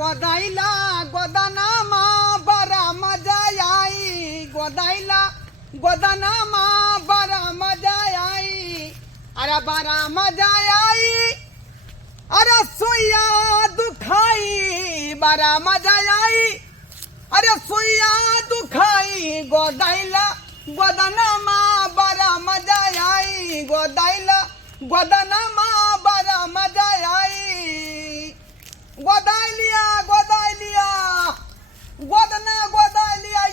गोदाइला गोदनामा बड़ा मजा आई गोदाइला गोदनामा बड़ा मजा आई अरे बड़ा मजा आई अरे सुइया दुखाई बड़ा मजा आई अरे सुइया दुखाई गोदाइला गोदनामा बड़ा मजा आई गोदाइला गोदनामा बड़ा मजा आई गोदाइलिया गोदाइलिया गोदना गोदाइलिया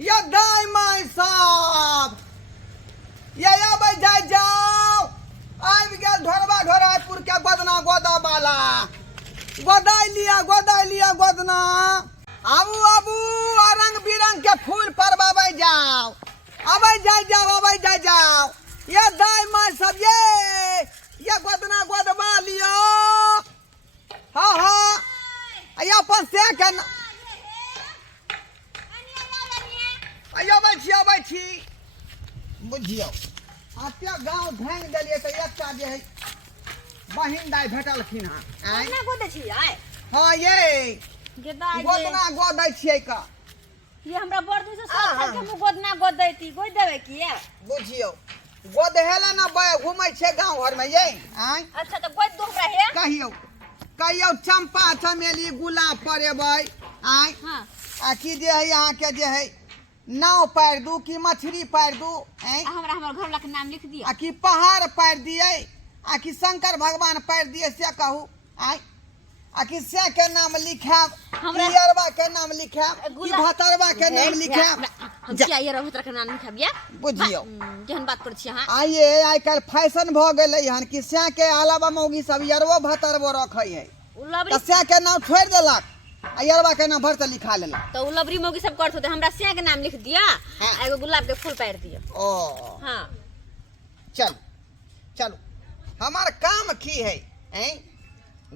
ये दाई माई साहब ये अब जाओ आबि गेल ढोरबा ढोरापुर के गोदना गोदा बाला गोदाइलिया गोदाइलिया गोदना आबू आबू रंग बिरंग के फूल परबाबै जाओ अबै जाओ ये दाई माई सब ये गोदना गोदबा लियो हाँ ये अपन से के अयो बैठी बुझियो आते गांव भांग देलिए तो एकटा जे है बहिन दाई भेटलखिन हां कोना गोदै छी आय हां ये गेदाई गोदना गोदै छियै का ये हमरा बड़ दिन से सब साल के हम गोदना गोदैती गोद देबै की ये बुझियो गोदहेला ना घुमै छै गांव घर में ये आय अच्छा तो गोद दो हमरा हे कहियो चंपा चमेली गुलाब परेबै आय हां आ की जे है यहाँ के जे है नाव पार दू की मछली पार दू हमरा हमर घर वाला के नाम लिख दियो आ की पहाड़ पार दिए आ की शंकर भगवान पार दिए से कहू आय आ की से के नाम लिखाब कियरवा के नाम लिखाब की भतरवा के नाम लिखाब हम किया ये रहत के नाम लिखाब ये बुझियो जेहन बात कर छी हां आइए आइ काल फैशन भ गेलै हन कि से के अलावा मौगी सब यरवो भतरवो रखै है उलबरी से के नाम छोड़ देलक आ यरवा के नाम भर से लिखा लेलक तो उलबरी मौगी सब करत होते हमरा से के नाम लिख दिया एगो गुलाब के फूल पार दियो ओ हां चलो हमार काम की है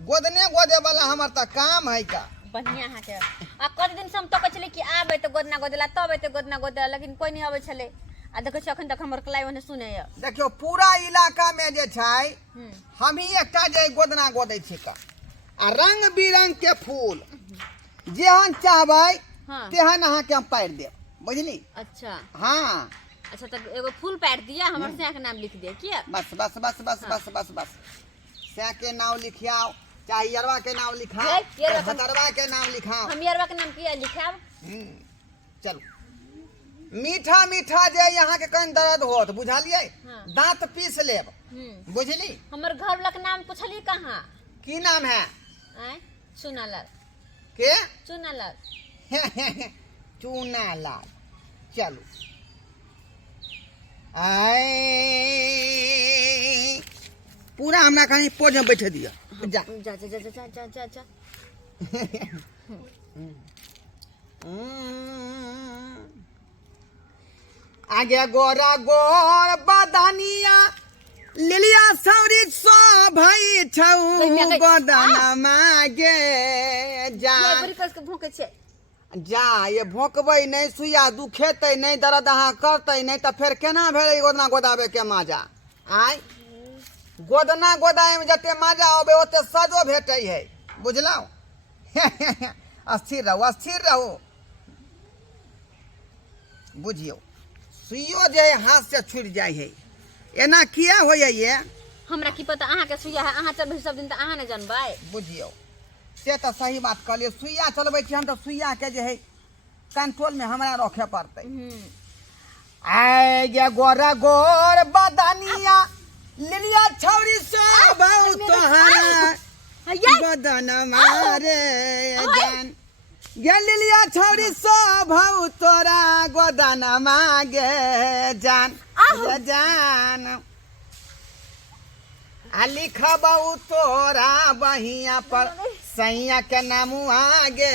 गोदने गोदे वाला हमार त काम है का बढ़िया है के आ कत दिन से हम तो कहले कि आबे तो गोदना गोदेला तब तो गोदना गोदेला लेकिन कोई नहीं आबे छले आ देखो छी अखन तक हमर कलाई ओने सुने य देखियो पूरा इलाका में जे छै हम ही एकटा जे गोदना गोदै छी का आ रंग बिरंग के फूल जेहन चाहबै तेहन अहाँ के हम पार देब बुझली अच्छा हां अच्छा तो एगो फूल पार दिया हमर से के नाम लिख दिया की बस बस बस बस बस बस बस से के नाम लिखियाओ चाहे यरवा के नाम लिखाओ भतरवा के नाम लिखाओ हम यरवा के नाम किया लिखाब चलो मीठा मीठा जे यहाँ के कहीं दर्द होत बुझलिए दांत पीस लेब बुझली हमर घर वाला के नाम पूछली कहां की नाम है चुनालाल के चुनालाल चुनालाल चलो आए पूरा हमरा कहीं पोज में बैठे दिया जा जा जा जा जा जा जा जा आगे गोरा गोर बदनिया लिलिया सौरी सो भई छौ गोदना मागे जा बड़ी कस के भूखे छे जा ये भोंकबै नहीं सुइया दुखेतै नहीं दर्द अहाँ करतै नहीं तो फिर केना भेलै गोदना गोदाबे के मजा आय गोदना गोदाए में जते मजा आबे ओते सजो भेटै है बुझलौ स्थिर रहो बुझियो सुइयो जे हाथ से छूट जाय है एना किया होय ये हमरा की पता अहाँ के सुइया है अहाँ चलबै सब दिन त अहाँ ने जानबै बुझियो से तो सही बात कहलिए सुइया चलबै छी हम तो सुइया के जे है कंट्रोल में हमरा रखे पड़तै आय जे गोरा गोर बदनिया लिलिया छौरी से बहुत तोहरा गोदना मारे जान गे लिलिया छौरी से बहुत तोरा गोदना मागे जान जान आ लिखबौ तोरा बहिया पर सैया के नाम आगे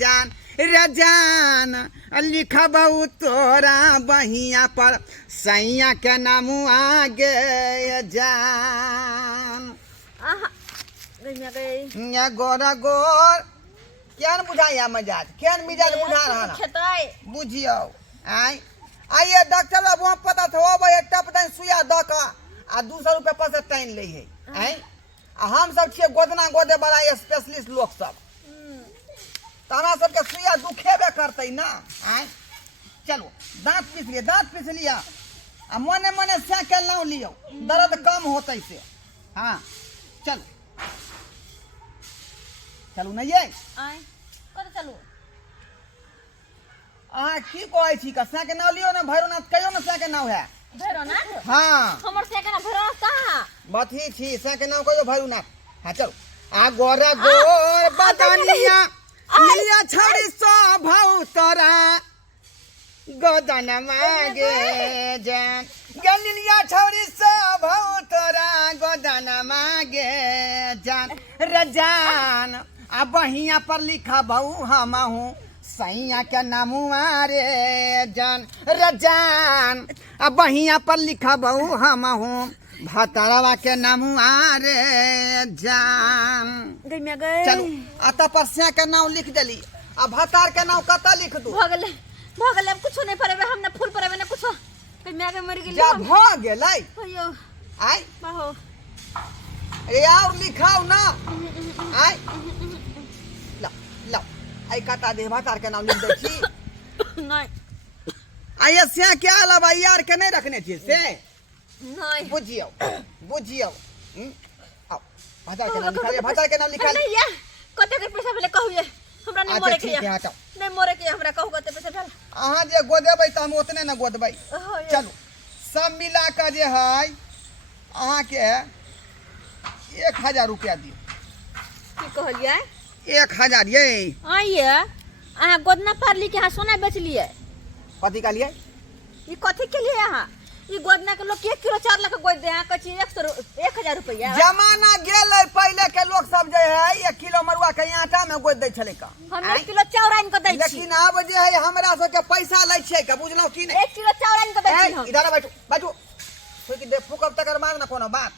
जान रे जान लिखबौ तोरा बहिया पर सैया के नाम आगे जान गोरा गोर केहन बुझाइया मिजाज केहन मिजाज बुझा रहा बुझियो आइए डॉक्टर बाबू हम पता था एक टप सुइया द का आ 200 रुपया पर से टाइन ले है आ हम सब छियै गोदना गोदे बड़ा स्पेशलिस्ट लोग सब। तो हमरा सबके सुइया दुखेबे करतै ना। आय चलो दांत पीस लिया आ मने मने साइकिल नाव लियो, दर्द कम होतै से। हाँ चल चलू नहीं ये आय कत चलू अहाँ की कहै छी का साइकिल नाव लियो ना भैरवनाथ कहियो ना साइकिल नाव है। भैरवनाथ हाँ हमर से केना भैरवनाथ कहाँ बथी छी साइकिल नाव कहियो भैरवनाथ। हाँ चलो आ गोरा गोर बदनिया लिया छड़ी सो भाव तोरा गोदन मागे जान गलिया छड़ी सो भाव तोरा गोदन मागे जान रजान आ बहिया पर लिखा बहु हम हूँ सैया के नामुआ रे जान रजान आ बहिया पर लिखा बहु हम हूँ भतरवा के नामुआ रे जान। गई में गई चलो अत पर से के नाम लिख देली आ भतार के नाम कत लिख दू। भगले अब कुछ नहीं पड़े हम ना फूल पड़े ना कुछ गई में आगे मर गेली जा भ गेलै अयो आय बाहो ए और लिखाओ ना आय ला आई कता दे भतार के नाम लिख दे छी। नहीं आये से के अलावा यार के नहीं रखने छी से नहीं बुझियो आओ भतार के नाम लिखा नहीं या कते के पैसा भेले कहू ये हमरा नहीं मरे के ठीक है हटाओ नहीं मरे के हमरा कहू कते पैसा भेल अहाँ जे गोदेबै त हम ओतने न गोदबै। चलो सब मिला के जे है अहाँ के 1000 रुपया दियो। की कहलिए 1000 ये आइए अहाँ गोदना पारली के हाँ सोना बेच लिए कथी कहलिए ये कथी के लिए यहाँ ये गोदना के लोग 1 किलो 4 लाख गोद दे यहाँ कची 1000 रुपया जमाना गेलै पहले के लोग सब जे है 1 किलो मरुआ के आटा में गोद दै छलै का हम 1 किलो चाउर आइन के दै छी लेकिन अब जे है हमरा सब के पैसा लै छै का बुझलौ की नहीं 1 किलो चाउर आइन के दै छी हम इधर बैठो कोई दे फुकब तकर बाद ना कोनो बात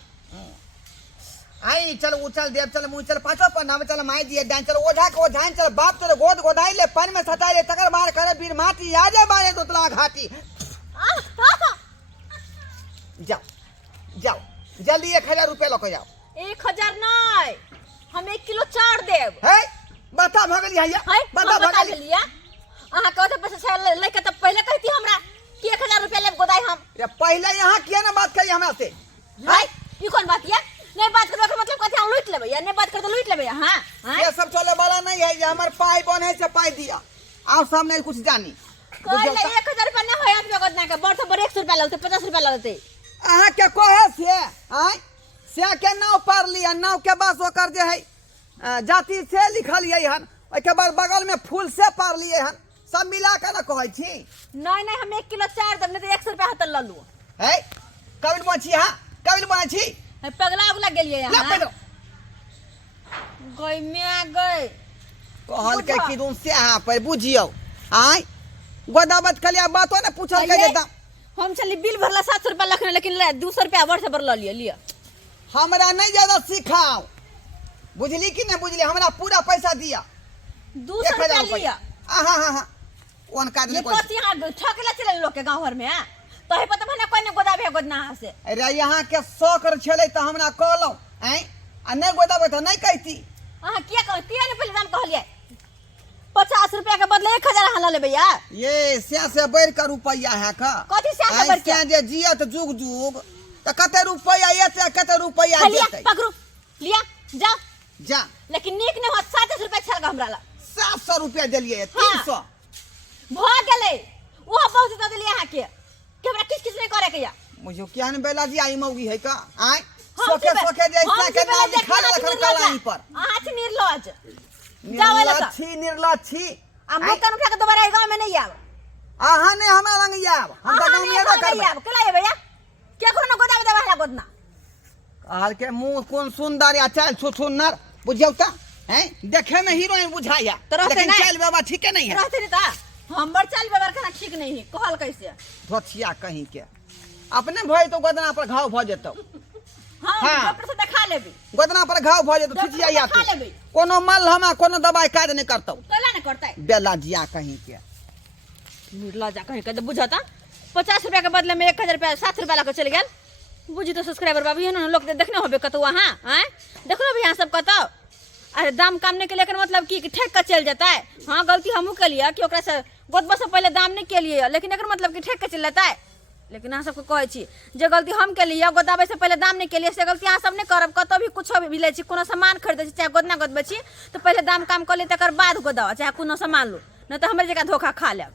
आई चल उछल देव चल मुँह चल पाछो पर नाम चल माई दिए डांस चल ओझा के ओझाइन चल बाप तोरे गोद गोदाई ले पानी में सटाई ले तकर बार करे बीर माटी आजे बारे दोतला घाटी जाओ जल्दी 1000 रुपया लको जाओ 1000 नहीं हम 1 किलो चाउर देब है बता भगल हैया बता भगल लिया अहाँ कहते पैसा लेके तब पहले कहती हमरा कि 1000 रुपया लेब गोदाई हम ये पहले यहाँ किया ना बात करी हमरा से है ई कौन बात है नहीं बात करबे के मतलब कथि हम लूट लेबै या नहीं बात कर तो लूट लेबै हां ये सब चले वाला नहीं है ये हमर पाई बन है से पाई दिया आप सामने कुछ जानी कहले 1000 रुपया नहीं होय आदमी गोदना के बड़ से बड़ 100 रुपया लगते 50 रुपया लगते अहाँ के कहे से आय से के नाव पार लिया नाव के बाद ओकर जे है जाति से लिखल है हन ओइ के बाद बगल में फूल से पार लिए हन सब मिला के ना कहै छी नहीं हम 1 किलो चाउर देब नहीं तो 100 रुपया हाथ ल लू है कबिल बची हां कबिल बची पगला उगला गेलिए यहां गई में गई कहल के कि दून से हां पर बुझियो आय गोदावत कलिया बातो ना पूछल के देता हम चली बिल भरला 700 रुपया लखने लेकिन 200 रुपया वर्ष भर ल लिया हमरा नहीं ज्यादा सिखाओ बुझली कि नहीं बुझली हमरा पूरा पैसा दिया 200 रुपया लिया हां कोन काज ये कथि यहां ठकला चले लोग के गांव भर में तो हे पता भने कोई ने गोदाबे गोदना से अरे यहाँ के शौकर छले तो हमरा कहलौ हैं आ नहीं गोदाबे तो नहीं कहती अहाँ किया कह किया ने पहले दाम कहलिए 50 रुपया के बदले 1000 हला लेबै या ये से बढ़ कर रुपया है का कथि से के बढ़ के जे जियत जुग जुग तो कते रुपया एते कते रुपया देतै पकड़ू लिया जा जा लेकिन नीक ने होत 700 रुपया छल हमरा ला 700 रुपया देलिए 300 भ गेलै ओ बहुत दे देलिए अहाँ के हमरा किछ नहीं करे के या मुझे क्या ने बेला जी आई मौगी है का आय सोखे जैसा के नाम लिखा रखल कलाई पर आज निर्लज निर्लक्षी आ मुकन उठा के दोबारा गांव में नहीं आव आहा ने हमरा रंग आव हम त गांव में करब आव केला ये भैया के कोनो गोदा में देबा गोदना कहल के मुंह कोन सुंदर या चाल सुनर बुझियो त हैं देखे में हीरोइन बुझाया लेकिन चाल बाबा ठीक नहीं है रहते नहीं ता हमर चाल व्यवहार खाना ठीक नहीं है कहल कैसे धोथिया कहीं के अपने भई तो गोदना पर घाव भ जेतौ हां डॉक्टर से दिखा लेबी गोदना पर घाव भ जेतौ खिचिया या कोनो मल हमा कोनो दवाई काज नहीं करतौ कला नहीं करतै बेला जिया कहीं के निर्लजा कहीं के बुझाता 50 रुपया के बदले में 1000 रुपया 7 रुपया लगा चले गेल बुझी तो सब्सक्राइबर बाबू ये लोग देखने होबे कतो वहाँ हैं देखो भी यहाँ सब कतो अरे दाम काम नहीं के लेकर मतलब कि ठेक का चल जाता है। हाँ गलती हमू के लिए कि ओकरा से गोदबा से पहले दाम नहीं के लिए लेकिन एकर मतलब कि ठेक के चल जाता है। लेकिन अहाँ सबको कहै छी जे गलती हम के लिए गोदाबे से पहले दाम नहीं के लिए से गलती अहाँ सब नहीं करब। कतो भी कुछ भी ले छी कोनो सामान खरीदे छी चाहे गोदना गोदबे छी तो पहले दाम काम कर ले तकर बाद गोदावा चाहे कोनो सामान लो नहीं तो हमरे जगह धोखा खा लेब।